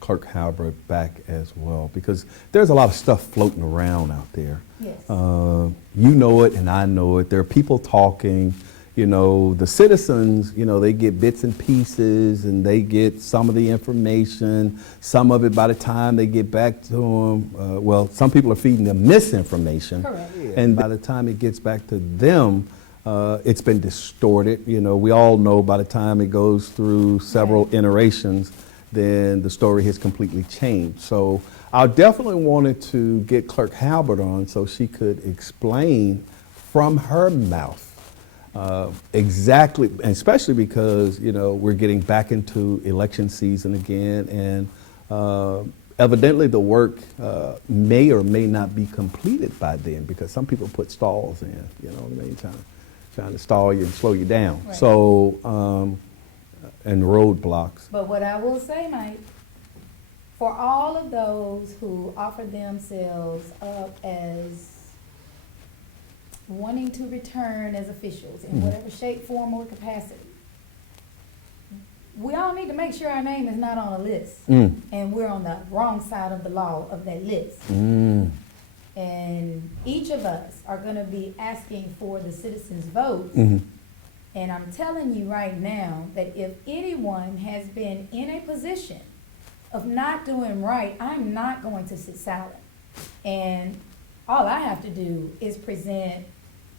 Clerk Halbert back as well, because there's a lot of stuff floating around out there. Yes. You know it and I know it. There are people talking. You know, the citizens, you know, they get bits and pieces and they get some of the information. Some of it by the time they get back to them, well, some people are feeding them misinformation. Correct. And by the time it gets back to them, it's been distorted. You know, we all know by the time it goes through several iterations, then the story has completely changed. So I definitely wanted to get Clerk Halbert on so she could explain from her mouth exactly, and especially because, you know, we're getting back into election season again, and evidently the work may or may not be completed by then, because some people put stalls in, you know what I mean, trying to stall you and slow you down. Right. So, and roadblocks. But what I will say, Mike, for all of those who offer themselves up as wanting to return as officials in whatever shape, form, or capacity, we all need to make sure our name is not on a list and we're on the wrong side of the law of that list. And each of us are going to be asking for the citizens' votes. And I'm telling you right now that if anyone has been in a position of not doing right, I'm not going to sit silent. And all I have to do is present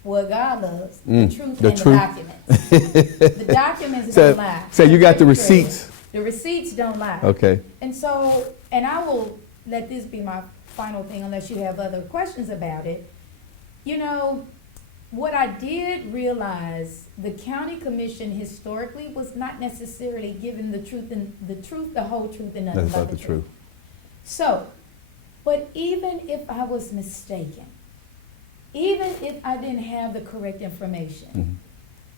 what God loves, the truth The and truth. the documents. The documents don't lie. So you got the Very true. receipts. The receipts don't lie. Okay. And so, and I will let this be my final thing unless you have other questions about it. You know, what I did realize, the county commission historically was not necessarily given the truth, the whole truth, and nothing That's but not the truth. So, but even if I was mistaken, even if I didn't have the correct information,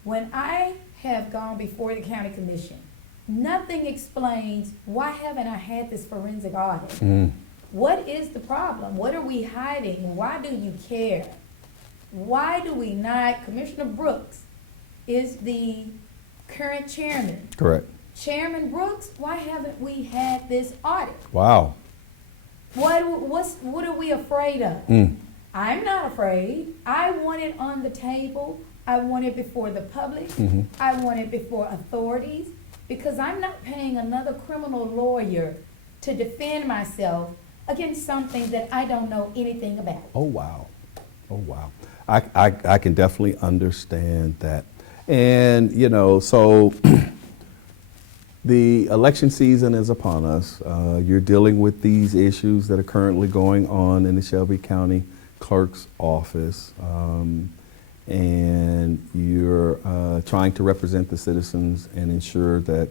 when I have gone before the county commission, nothing explains why haven't I had this forensic audit? What is the problem? What are we hiding? Why do you care? Why do we not? Commissioner Brooks is the current chairman. Correct. Chairman Brooks, why haven't we had this audit? Wow. What are we afraid of? I'm not afraid. I want it on the table. I want it before the public. I want it before authorities, because I'm not paying another criminal lawyer to defend myself against something that I don't know anything about. Oh, wow. Oh, wow. I can definitely understand that. And, you know, so the election season is upon us. You're dealing with these issues that are currently going on in the Shelby County Clerk's office. And you're trying to represent the citizens and ensure that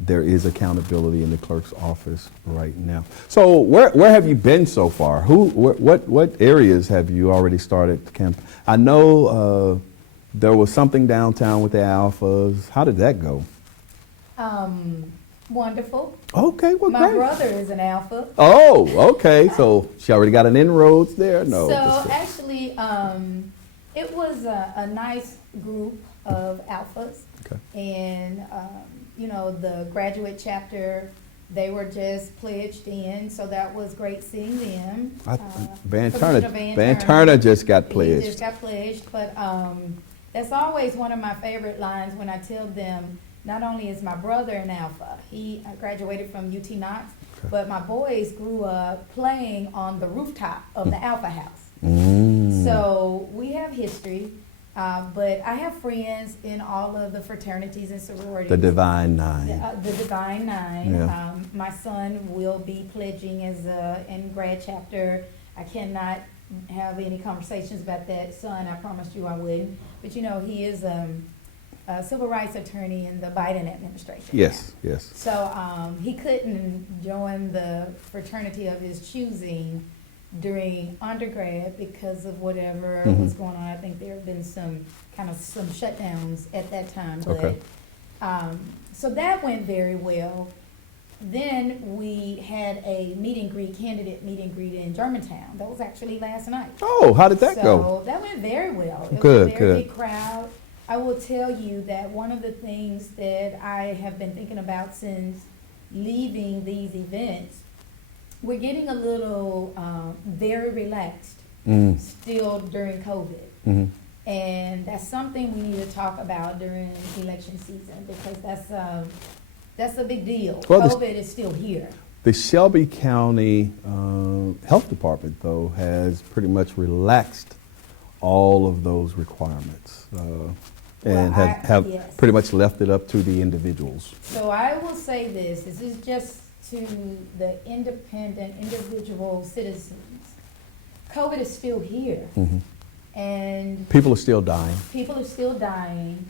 there is accountability in the clerk's office right now. So where have you been so far? What areas have you already started to camp? I know there was something downtown with the Alphas. How did that go? Wonderful. Okay, well, My great. brother is an alpha. Oh, okay. So she already got an inroads there? No. So actually, it was a nice group of alphas. Okay. And, you know, the graduate chapter, they were just pledged in, so that was great seeing them. Van Commissioner Turner just got He pledged. just got pledged, but that's always one of my favorite lines when I tell them, not only is my brother an alpha, he graduated from UT Knox, but my boys grew up playing on the rooftop of the Alpha House. So we have history. But I have friends in all of the fraternities and sororities. The Divine Nine. The Divine Nine. Yeah. My son will be pledging as in grad chapter. I cannot have any conversations about that son. I promised you I wouldn't. But you know, he is a civil rights attorney in the Biden administration. Yes, yes. So he couldn't join the fraternity of his choosing during undergrad because of whatever was going on. I think there have been some shutdowns at that time. But Okay. so that went very well. Then we had a candidate meet and greet in Germantown. That was actually last night. Oh, how did that So go? that went very well. It Good, was a very good. big crowd. I will tell you that one of the things that I have been thinking about since leaving these events, we're getting a little very relaxed still during COVID. And that's something we need to talk about during election season, because that's a big deal. Well, COVID is still here. The Shelby County Health Department, though, has pretty much relaxed all of those requirements and have yes. pretty much left it up to the individuals. So I will say this is just to the independent, individual citizens. COVID is still here. And People are still dying. people are still dying,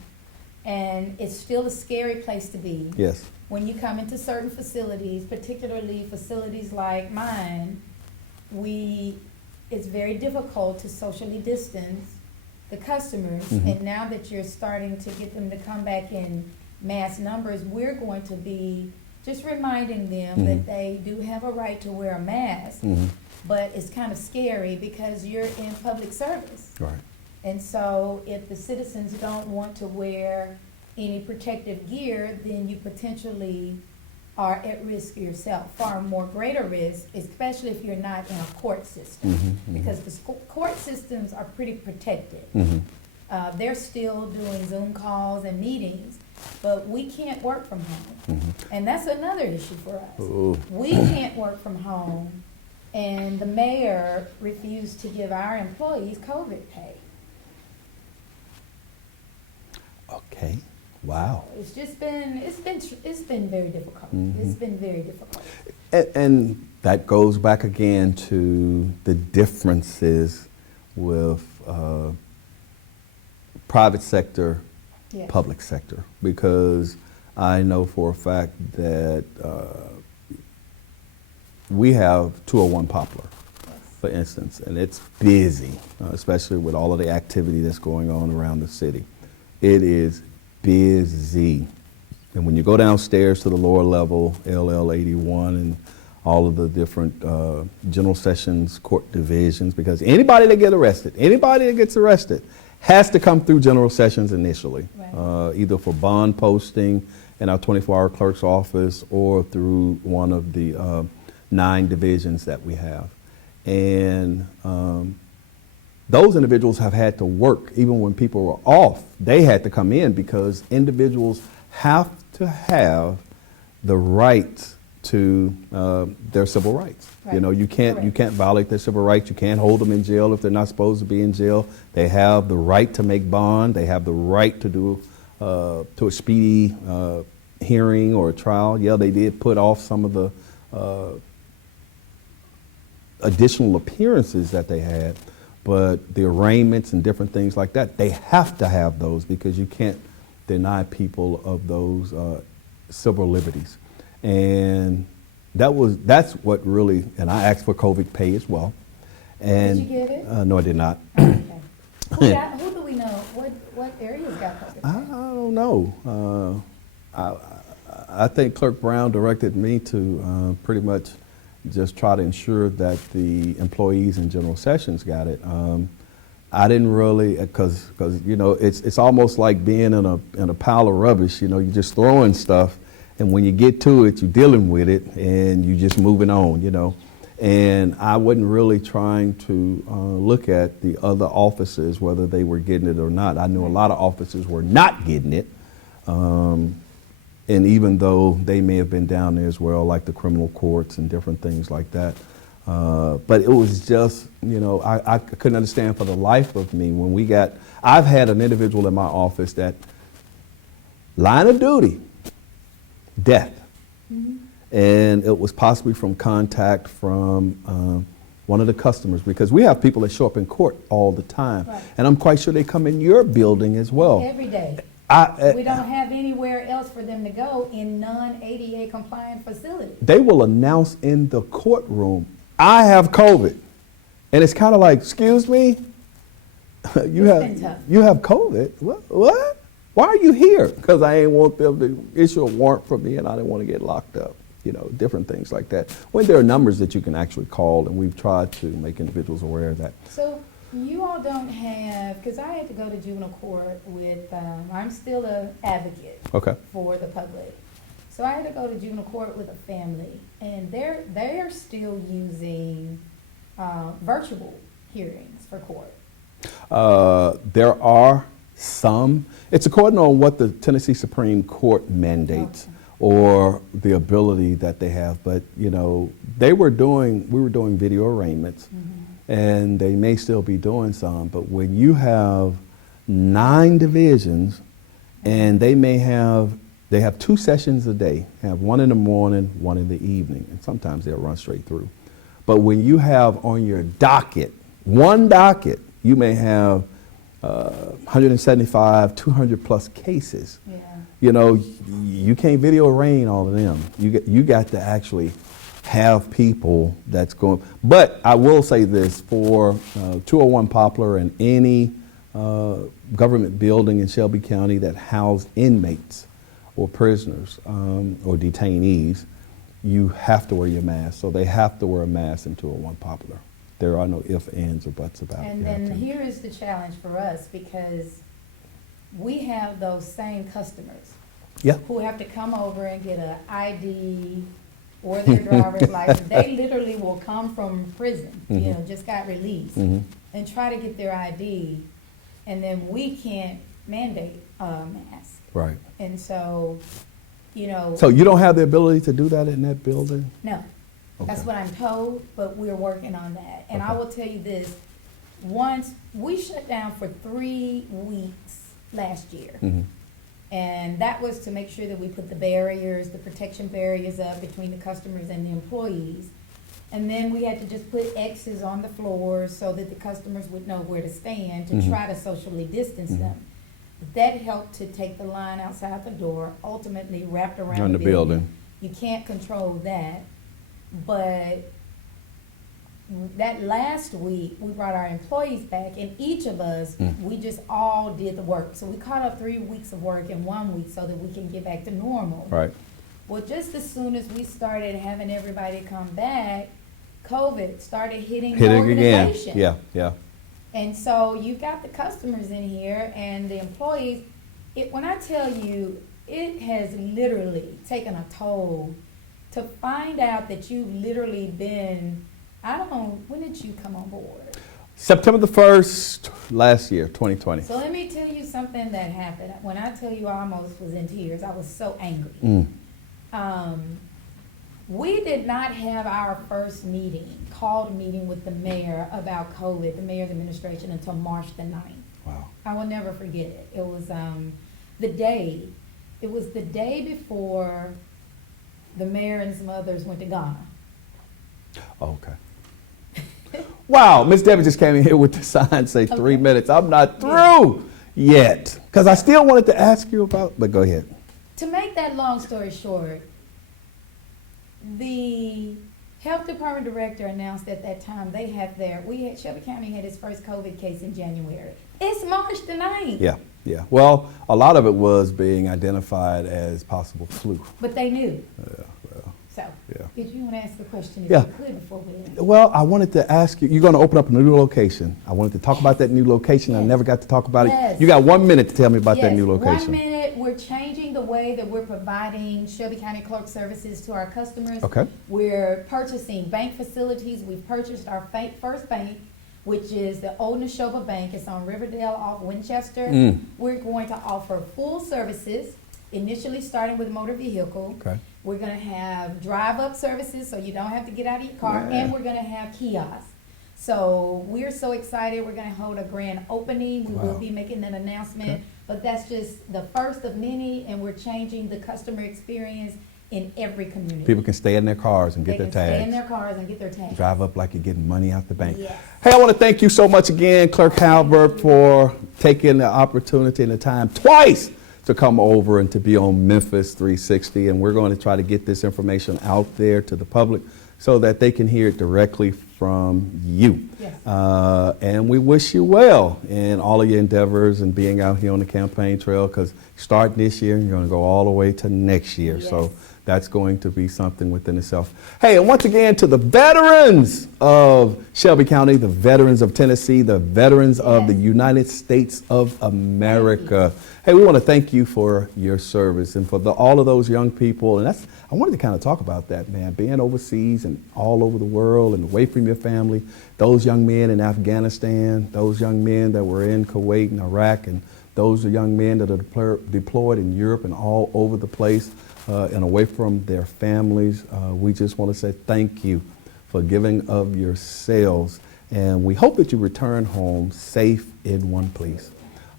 and it's still a scary place to be. Yes. When you come into certain facilities, particularly facilities like mine, it's very difficult to socially distance the customers. And now that you're starting to get them to come back in mass numbers, we're going to be just reminding them that they do have a right to wear a mask. But it's kind of scary because you're in public service. Right. And so if the citizens don't want to wear any protective gear, then you potentially are at risk yourself, far more greater risk, especially if you're not in a court system. Because the court systems are pretty protected. They're still doing Zoom calls and meetings, but we can't work from home. And that's another issue for us. Ooh. We can't work from home, and the mayor refused to give our employees COVID pay. Okay. Wow. It's just been, it's been very difficult. It's been very difficult. And that goes back again to the differences with private sector, Yes. public sector, because I know for a fact that we have 201 Poplar, for instance, and it's busy, especially with all of the activity that's going on around the city. It is busy. And when you go downstairs to the lower level, LL 81 and all of the different general sessions court divisions, because anybody that gets arrested has to come through general sessions initially, Right. either for bond posting in our 24-hour clerk's office or through one of the 9 divisions that we have. And those individuals have had to work even when people were off. They had to come in because individuals have to have the right to their civil rights. Right. You know, you can't violate their civil rights. You can't hold them in jail if they're not supposed to be in jail. They have the right to make bond. They have the right to do to a speedy hearing or a trial. Yeah, they did put off some of the additional appearances that they had, but the arraignments and different things like that, they have to have those because you can't deny people of those civil liberties. And that's what really, and I asked for COVID pay as well. And Did you get it? No, I did not. Okay. Who do we know? What areas got COVID I pay? don't know. I think Clerk Brown directed me to pretty much just try to ensure that the employees in general sessions got it. I didn't really, because you know, it's almost like being in a pile of rubbish. You know, you're just throwing stuff, and when you get to it, you're dealing with it, and you're just moving on. You know, and I wasn't really trying to look at the other officers whether they were getting it or not. I knew a lot of officers were not getting it. And even though they may have been down there as well, like the criminal courts and different things like that. But it was just, you know, I couldn't understand for the life of me when I've had an individual in my office that line of duty, death. And it was possibly from contact from one of the customers, because we have people that show up in court all the time. Right. And I'm quite sure they come in your building as well. Every day. We don't have anywhere else for them to go in non-ADA compliant facilities. They will announce in the courtroom, I have COVID. And it's kind of like, excuse me, you been tough. have COVID? What? Why are you here? Because I ain't want them to issue a warrant for me and I didn't want to get locked up. You know, different things like that. When there are numbers that you can actually call, and we've tried to make individuals aware of that. So you all don't have, because I had to go to juvenile court with, I'm still an advocate Okay. for the public. So I had to go to juvenile court with a family, and they're still using virtual hearings for court. There are some. It's according on what the Tennessee Supreme Court mandates. Okay. Or the ability that they have. But, you know, we were doing video arraignments, and they may still be doing some, but when you have 9 divisions, and they have 2 sessions a day, have one in the morning, one in the evening, and sometimes they'll run straight through. But when you have on your docket, one docket, you may have 175, 200 plus cases. Yeah. You know, you can't video arraign all of them. You got to actually have people that's going. But I will say this, for 201 Poplar and any government building in Shelby County that house inmates or prisoners or detainees, you have to wear your mask. So they have to wear a mask in 201 Poplar. There are no ifs, ands, or buts about it. And then here is the challenge for us, because we have those same customers who have to come over and get an ID or their driver's license. They literally will come from prison, you know, just got released, and try to get their ID, and then we can't mandate a mask. Right. And so, you know. So you don't have the ability to do that in that building? No. That's what I'm told, but we're working on that. And I will tell you this, once we shut down for 3 weeks last year, and that was to make sure that we put the barriers, the protection barriers up between the customers and the employees. And then we had to just put X's on the floors so that the customers would know where to stand to try to socially distance them. That helped to take the line outside the door, ultimately wrapped around the building. You can't control that. But that last week, we brought our employees back, and each of us, we just all did the work. So we caught up 3 weeks of work in 1 week so that we can get back to normal. Right. Well, just as soon as we started having everybody come back, COVID started hitting the organization. Again. Yeah. And so you got the customers in here and the employees. When I tell you, it has literally taken a toll to find out that you've literally been, I don't know, when did you come on board? September the 1st, last year, 2020. So let me tell you something that happened. When I tell you I almost was in tears, I was so angry. We did not have our first called meeting with the mayor about COVID, the mayor's administration, until March the 9th. Wow. I will never forget it. It was the day before the mayor and some others went to Ghana. Okay. Wow, Miss Debbie just came in here with the sign say 3 minutes. I'm not through yet, because I still wanted to ask you about, but go ahead. To make that long story short, the health department director announced at that time Shelby County had its first COVID case in January. It's March the 9th. Yeah. Well, a lot of it was being identified as possible flu. But they knew. So, Yeah. did you want to ask a question if Yeah. you could before we end? Well, I wanted to ask you, you're going to open up a new location. I wanted to talk about that new location. I never got to talk about it. You got 1 minute to tell me about that new location. 1 minute. We're changing the way that we're providing Shelby County Clerk services to our customers. Okay. We're purchasing bank facilities. We've purchased our first bank, which is the Old Neshoba Bank. It's on Riverdale off Winchester. We're going to offer full services, initially starting with motor vehicle. Okay. We're going to have drive-up services so you don't have to get out of your car, and we're going to have kiosks. So we're so excited. We're going to hold a grand opening. We will be making an announcement, but that's just the first of many, and we're changing the customer experience in every community. People can stay in their cars and get their tags. Stay in their cars and get their tags. Drive up like you're getting money out the bank. Yes. Hey, I want to thank you so much again, Clerk Halbert, for taking the opportunity and the time twice to come over and to be on Memphis 360. And we're going to try to get this information out there to the public so that they can hear it directly from you. Yes. And we wish you well in all of your endeavors and being out here on the campaign trail, because starting this year, you're going to go all the way to next year. Yes. So that's going to be something within itself. Hey, and once again, to the veterans of Shelby County, the veterans of Tennessee, the veterans of the United States of America. Hey, we want to thank you for your service and for all of those young people. And I wanted to kind of talk about that, man, being overseas and all over the world and away from your family. Those young men in Afghanistan, those young men that were in Kuwait and Iraq, and those young men that are deployed in Europe and all over the place and away from their families. We just want to say thank you for giving of yourselves. And we hope that you return home safe in one place.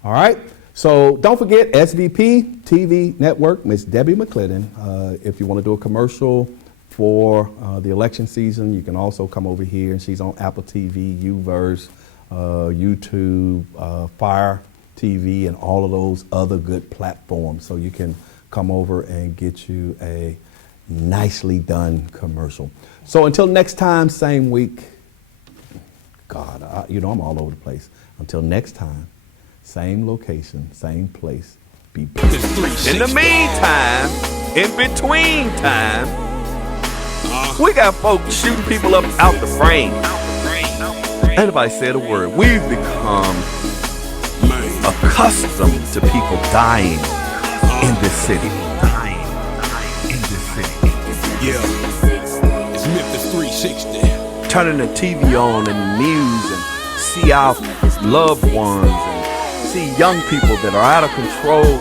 All right? So don't forget SVP TV Network, Miss Debbie McClendon. If you want to do a commercial for the election season, you can also come over here. And she's on Apple TV, Uverse, YouTube, Fire TV, and all of those other good platforms. So you can come over and get you a nicely done commercial. So until next time, same week. God, I'm all over the place. Until next time. Same location, same place. Be blessed. In the meantime, in between time, we got folks shooting people up out the frame. Anybody said a word. We've become Man. accustomed to people dying in this city. Yeah. It's Memphis 360. Turning the TV on and the news and see our loved ones and see young people that are out of control.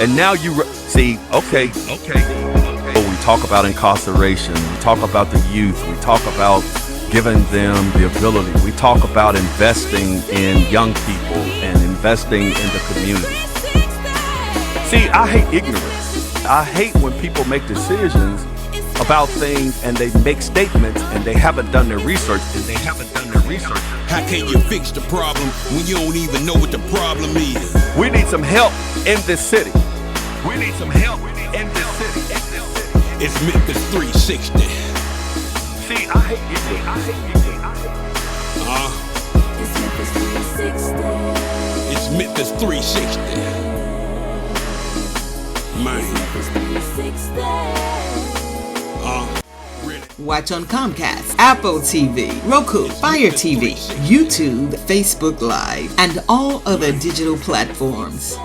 And now see, okay. We talk about incarceration. We talk about the youth. We talk about giving them the ability. We talk about investing in young people and investing in the community. See, I hate ignorance. I hate when people make decisions about things and they make statements and they haven't done their research. How can you fix the problem when you don't even know what the problem is? We need some help in this city. It's Memphis 360. See, I hate ignorance. It's Memphis 360. Man. Really? Watch on Comcast, Apple TV, Roku, Fire TV, YouTube, Facebook Live, and all other digital platforms.